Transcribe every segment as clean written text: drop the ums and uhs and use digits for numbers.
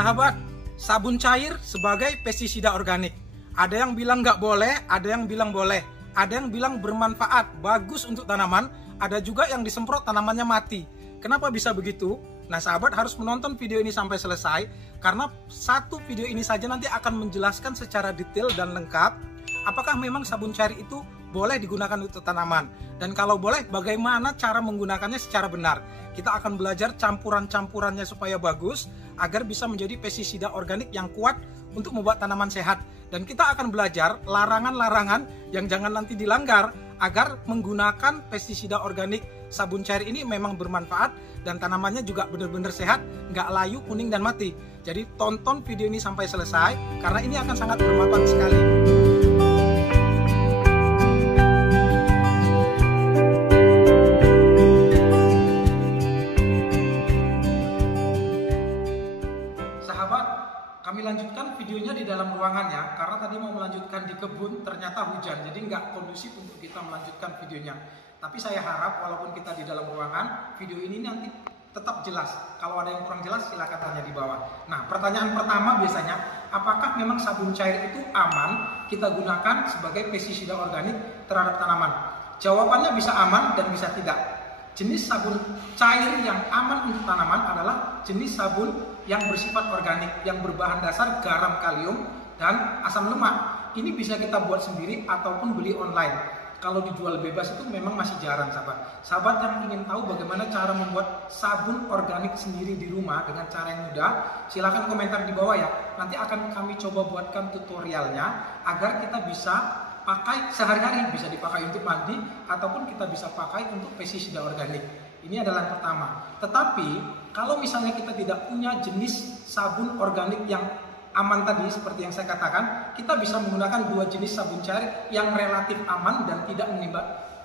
Sahabat, sabun cair sebagai pestisida organik. Ada yang bilang nggak boleh, ada yang bilang boleh. Ada yang bilang bermanfaat, bagus untuk tanaman. Ada juga yang disemprot tanamannya mati. Kenapa bisa begitu? Nah, sahabat harus menonton video ini sampai selesai. Karena satu video ini saja nanti akan menjelaskan secara detail dan lengkap apakah memang sabun cair itu boleh digunakan untuk tanaman. Dan kalau boleh, bagaimana cara menggunakannya secara benar. Kita akan belajar campuran-campurannya supaya bagus, agar bisa menjadi pestisida organik yang kuat untuk membuat tanaman sehat. Dan kita akan belajar larangan-larangan yang jangan nanti dilanggar, agar menggunakan pestisida organik sabun cair ini memang bermanfaat dan tanamannya juga benar-benar sehat, nggak layu, kuning, dan mati. Jadi tonton video ini sampai selesai, karena ini akan sangat bermanfaat sekali. Kami lanjutkan videonya di dalam ruangan ya, karena tadi mau melanjutkan di kebun, ternyata hujan, jadi nggak kondusif untuk kita melanjutkan videonya. Tapi saya harap walaupun kita di dalam ruangan, video ini nanti tetap jelas. Kalau ada yang kurang jelas, silahkan tanya di bawah. Nah, pertanyaan pertama biasanya, apakah memang sabun cair itu aman kita gunakan sebagai pestisida organik terhadap tanaman? Jawabannya bisa aman dan bisa tidak. Jenis sabun cair yang aman untuk tanaman adalah jenis sabun yang bersifat organik, yang berbahan dasar garam, kalium, dan asam lemak. Ini bisa kita buat sendiri ataupun beli online. Kalau dijual bebas itu memang masih jarang, sahabat. Sahabat yang ingin tahu bagaimana cara membuat sabun organik sendiri di rumah dengan cara yang mudah, silahkan komentar di bawah ya. Nanti akan kami coba buatkan tutorialnya agar kita bisa pakai sehari-hari, bisa dipakai untuk mandi ataupun kita bisa pakai untuk pestisida organik. Ini adalah yang pertama. Tetapi kalau misalnya kita tidak punya jenis sabun organik yang aman tadi seperti yang saya katakan, kita bisa menggunakan dua jenis sabun cair yang relatif aman dan tidak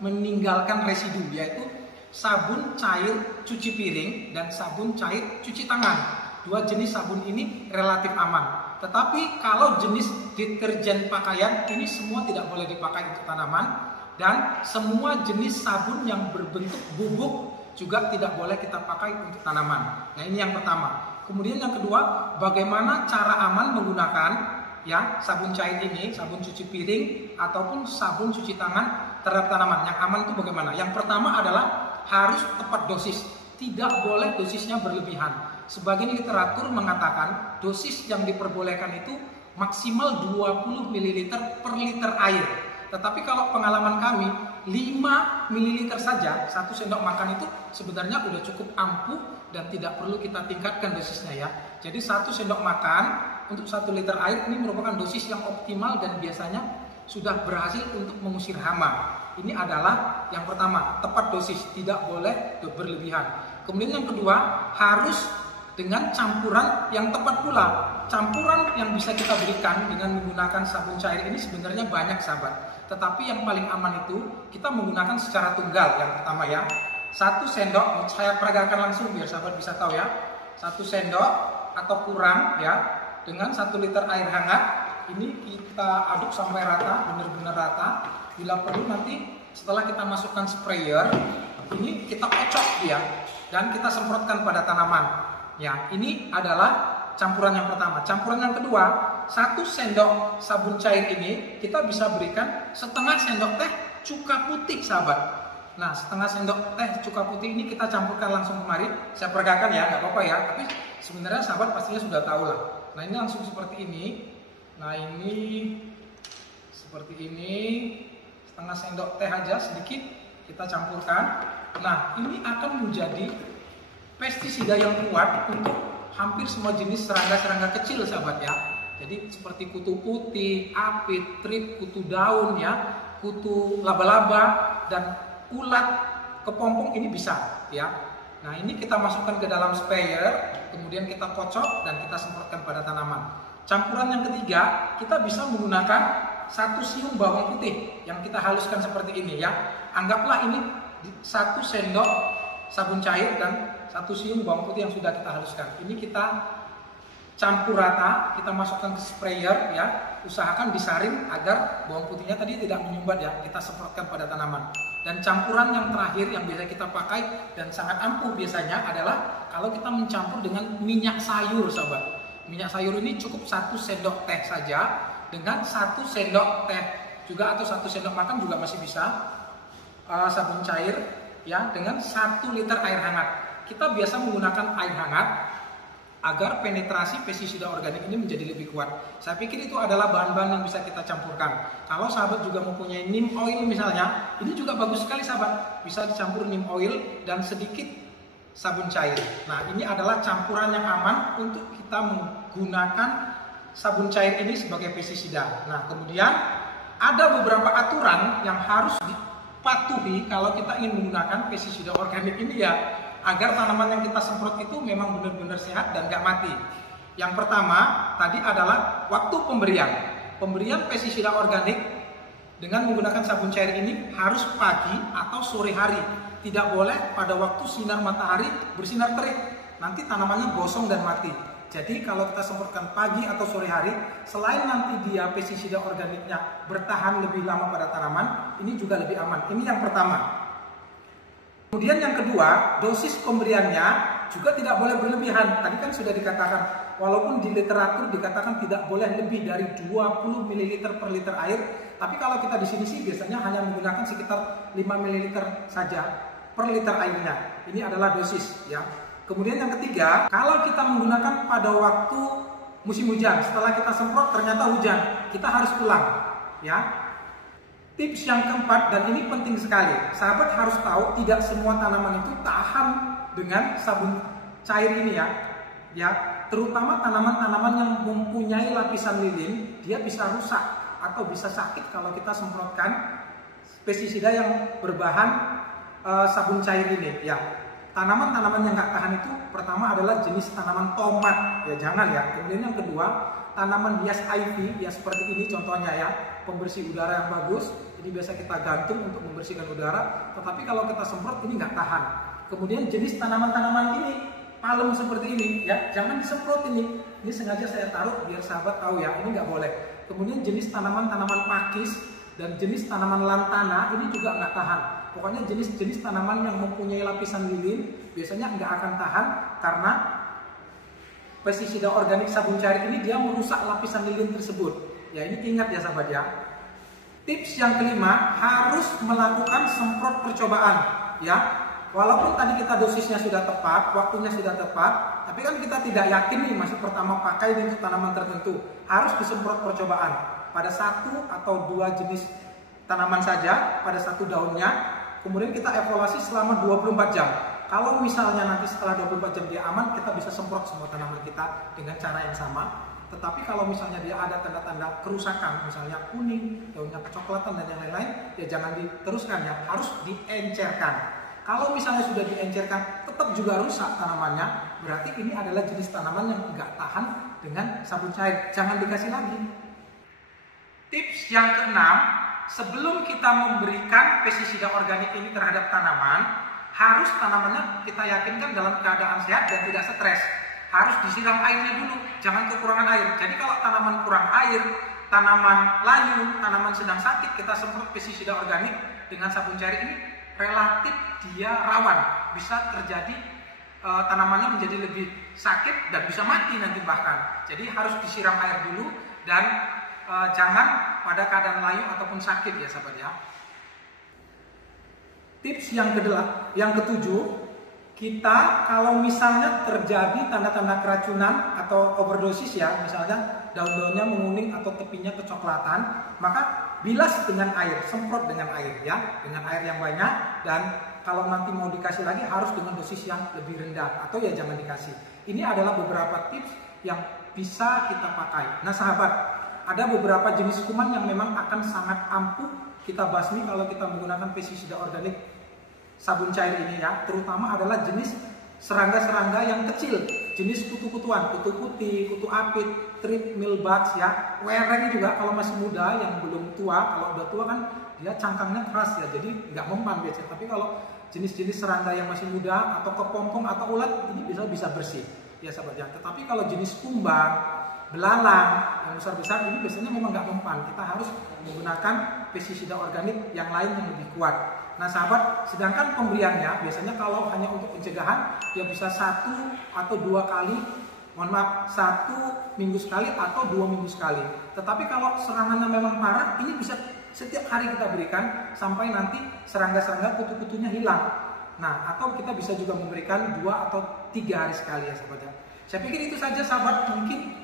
meninggalkan residu, yaitu sabun cair cuci piring dan sabun cair cuci tangan. Dua jenis sabun ini relatif aman. Tetapi kalau jenis deterjen pakaian ini semua tidak boleh dipakai untuk tanaman, dan semua jenis sabun yang berbentuk bubuk juga tidak boleh kita pakai untuk tanaman. Nah, ini yang pertama. Kemudian yang kedua, bagaimana cara aman menggunakan ya sabun cair ini, sabun cuci piring ataupun sabun cuci tangan terhadap tanaman. Yang aman itu bagaimana? Yang pertama adalah harus tepat dosis. Tidak boleh dosisnya berlebihan. Sebagian literatur mengatakan dosis yang diperbolehkan itu maksimal 20 ml per liter air. Tetapi kalau pengalaman kami, 5 ml saja, 1 sendok makan itu sebenarnya udah cukup ampuh dan tidak perlu kita tingkatkan dosisnya ya. Jadi 1 sendok makan untuk 1 liter air ini merupakan dosis yang optimal dan biasanya sudah berhasil untuk mengusir hama. Ini adalah yang pertama, tepat dosis, tidak boleh berlebihan. Kemudian yang kedua, harus dengan campuran yang tepat pula. Campuran yang bisa kita berikan dengan menggunakan sabun cair ini sebenarnya banyak, sahabat. Tetapi yang paling aman itu kita menggunakan secara tunggal. Yang pertama ya, 1 sendok, saya peragakan langsung biar sahabat bisa tahu ya. 1 sendok atau kurang ya, dengan 1 liter air hangat. Ini kita aduk sampai rata, benar-benar rata. Bila perlu nanti setelah kita masukkan sprayer, ini kita kocok ya, dan kita semprotkan pada tanaman. Ya, ini adalah campuran yang pertama. Campuran yang kedua, 1 sendok sabun cair ini kita bisa berikan setengah sendok teh cuka putih, sahabat. Nah, setengah sendok teh cuka putih ini kita campurkan langsung kemari. Saya peragakan ya, nggak apa-apa ya. Tapi sebenarnya sahabat pastinya sudah tahu lah. Nah, ini langsung seperti ini. Nah, ini seperti ini. Setengah sendok teh aja sedikit kita campurkan. Nah, ini akan menjadi pestisida yang kuat untuk hampir semua jenis serangga-serangga kecil, sahabat ya. Jadi seperti kutu putih, apit, trit, kutu daun ya, kutu laba-laba dan ulat kepompong ini bisa ya. Nah, ini kita masukkan ke dalam sprayer, kemudian kita kocok dan kita semprotkan pada tanaman. Campuran yang ketiga, kita bisa menggunakan 1 siung bawang putih yang kita haluskan seperti ini ya. Anggaplah ini 1 sendok sabun cair dan 1 siung bawang putih yang sudah kita haluskan. Ini kita campur rata, kita masukkan ke sprayer ya. Usahakan disaring agar bawang putihnya tadi tidak menyumbat ya. Kita semprotkan pada tanaman. Dan campuran yang terakhir yang biasa kita pakai dan sangat ampuh biasanya adalah kalau kita mencampur dengan minyak sayur, sahabat. minyak sayur ini cukup 1 sendok teh saja, dengan 1 sendok teh juga atau 1 sendok makan juga masih bisa. Sabun cair ya, dengan 1 liter air hangat. Kita biasa menggunakan air hangat agar penetrasi pestisida organik ini menjadi lebih kuat. Saya pikir itu adalah bahan-bahan yang bisa kita campurkan. Kalau sahabat juga mempunyai neem oil misalnya, ini juga bagus sekali sahabat. Bisa dicampur neem oil dan sedikit sabun cair. Nah, ini adalah campuran yang aman untuk kita menggunakan sabun cair ini sebagai pestisida. Nah, kemudian ada beberapa aturan yang harus dipatuhi kalau kita ingin menggunakan pestisida organik ini ya, agar tanaman yang kita semprot itu memang benar-benar sehat dan gak mati. Yang pertama tadi adalah waktu pemberian. Pemberian pestisida organik dengan menggunakan sabun cair ini harus pagi atau sore hari. Tidak boleh pada waktu sinar matahari bersinar terik, nanti tanamannya gosong dan mati. Jadi kalau kita semprotkan pagi atau sore hari, selain nanti dia pestisida organiknya bertahan lebih lama pada tanaman, ini juga lebih aman. Ini yang pertama. Kemudian yang kedua, dosis pemberiannya juga tidak boleh berlebihan. Tadi kan sudah dikatakan, walaupun di literatur dikatakan tidak boleh lebih dari 20 ml per liter air, tapi kalau kita di sini sih biasanya hanya menggunakan sekitar 5 ml saja per liter airnya. Ini adalah dosis ya. Kemudian yang ketiga, kalau kita menggunakan pada waktu musim hujan, setelah kita semprot ternyata hujan, kita harus pulang ya. Tips yang keempat, dan ini penting sekali, sahabat harus tahu tidak semua tanaman itu tahan dengan sabun cair ini ya. Ya, terutama tanaman-tanaman yang mempunyai lapisan lilin, dia bisa rusak atau bisa sakit kalau kita semprotkan pestisida yang berbahan sabun cair ini ya. Tanaman-tanaman yang nggak tahan itu pertama adalah jenis tanaman tomat ya, jangan ya. Kemudian yang kedua, tanaman hias ivy ya, seperti ini contohnya ya, pembersih udara yang bagus. Ini biasa kita gantung untuk membersihkan udara, tetapi kalau kita semprot ini nggak tahan. Kemudian jenis tanaman-tanaman ini, palem seperti ini ya, jangan disemprot ini. Ini sengaja saya taruh biar sahabat tahu ya, ini nggak boleh. Kemudian jenis tanaman-tanaman pakis dan jenis tanaman lantana ini juga nggak tahan. Pokoknya jenis-jenis tanaman yang mempunyai lapisan lilin biasanya nggak akan tahan, karena pestisida organik sabun cair ini dia merusak lapisan lilin tersebut. Ya, ini ingat ya sahabat ya. Tips yang kelima, harus melakukan semprot percobaan ya. Walaupun tadi kita dosisnya sudah tepat, waktunya sudah tepat, tapi kan kita tidak yakin nih masih pertama pakai di tanaman tertentu. Harus disemprot percobaan pada 1 atau 2 jenis tanaman saja, pada 1 daunnya. Kemudian kita evaluasi selama 24 jam. Kalau misalnya nanti setelah 24 jam dia aman, kita bisa semprot semua tanaman kita dengan cara yang sama. Tetapi kalau misalnya dia ada tanda-tanda kerusakan, misalnya kuning, daunnya kecoklatan dan yang lain-lain, ya jangan diteruskan ya, harus diencerkan. Kalau misalnya sudah diencerkan tetap juga rusak tanamannya, berarti ini adalah jenis tanaman yang enggak tahan dengan sabun cair, jangan dikasih lagi. Tips yang keenam, sebelum kita memberikan pestisida organik ini terhadap tanaman, harus tanamannya kita yakinkan dalam keadaan sehat dan tidak stres. Harus disiram airnya dulu, jangan kekurangan air. Jadi kalau tanaman kurang air, tanaman layu, tanaman sedang sakit, kita semprot pestisida organik dengan sabun cair ini, relatif dia rawan, bisa terjadi tanamannya menjadi lebih sakit dan bisa mati nanti bahkan. Jadi harus disiram air dulu dan jangan pada keadaan layu ataupun sakit ya sahabat ya. Tips yang ketujuh, kita kalau misalnya terjadi tanda-tanda keracunan atau overdosis ya, misalnya daun-daunnya menguning atau tepinya kecoklatan, maka bilas dengan air, semprot dengan air ya, dengan air yang banyak, dan kalau nanti mau dikasih lagi harus dengan dosis yang lebih rendah atau ya jangan dikasih. Ini adalah beberapa tips yang bisa kita pakai. Nah sahabat, ada beberapa jenis kuman yang memang akan sangat ampuh kita basmi kalau kita menggunakan pestisida organik sabun cair ini ya, terutama adalah jenis serangga-serangga yang kecil, jenis kutu-kutuan, kutu putih, kutu apit, trip mealbugs ya, wereng juga kalau masih muda yang belum tua. Kalau udah tua kan dia cangkangnya keras ya, jadi nggak mempan biasanya. Tapi kalau jenis-jenis serangga yang masih muda atau kepompong atau ulat ini bisa bersih ya sahabat ya. Tetapi kalau jenis kumbang, belalang yang besar-besar ini biasanya memang nggak mempan. Kita harus menggunakan pestisida organik yang lain yang lebih kuat. Nah sahabat, sedangkan pemberiannya biasanya kalau hanya untuk pencegahan, ya bisa 1 atau 2 kali Mohon maaf, 1 minggu sekali atau 2 minggu sekali. Tetapi kalau serangannya memang parah, ini bisa setiap hari kita berikan sampai nanti serangga-serangga kutu-kutunya hilang. Nah, atau kita bisa juga memberikan 2 atau 3 hari sekali ya sahabat ya. Saya pikir itu saja sahabat. Mungkin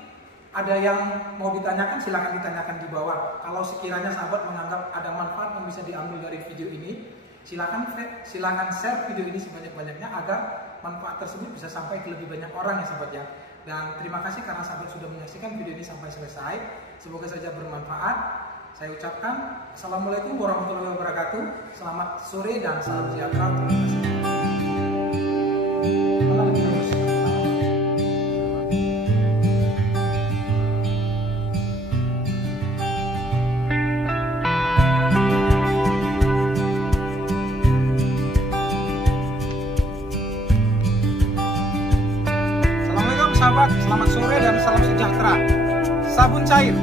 ada yang mau ditanyakan, silahkan ditanyakan di bawah. Kalau sekiranya sahabat menganggap ada manfaat yang bisa diambil dari video ini, silahkan share video ini sebanyak-banyaknya agar manfaat tersebut bisa sampai ke lebih banyak orang ya sahabat ya. Dan terima kasih karena sahabat sudah menyaksikan video ini sampai selesai. Semoga saja bermanfaat. Saya ucapkan Assalamualaikum warahmatullahi wabarakatuh. Selamat sore dan salam sejahtera. Terima kasih. Assalamualaikum sahabat, selamat sore dan salam sejahtera. Sabun cair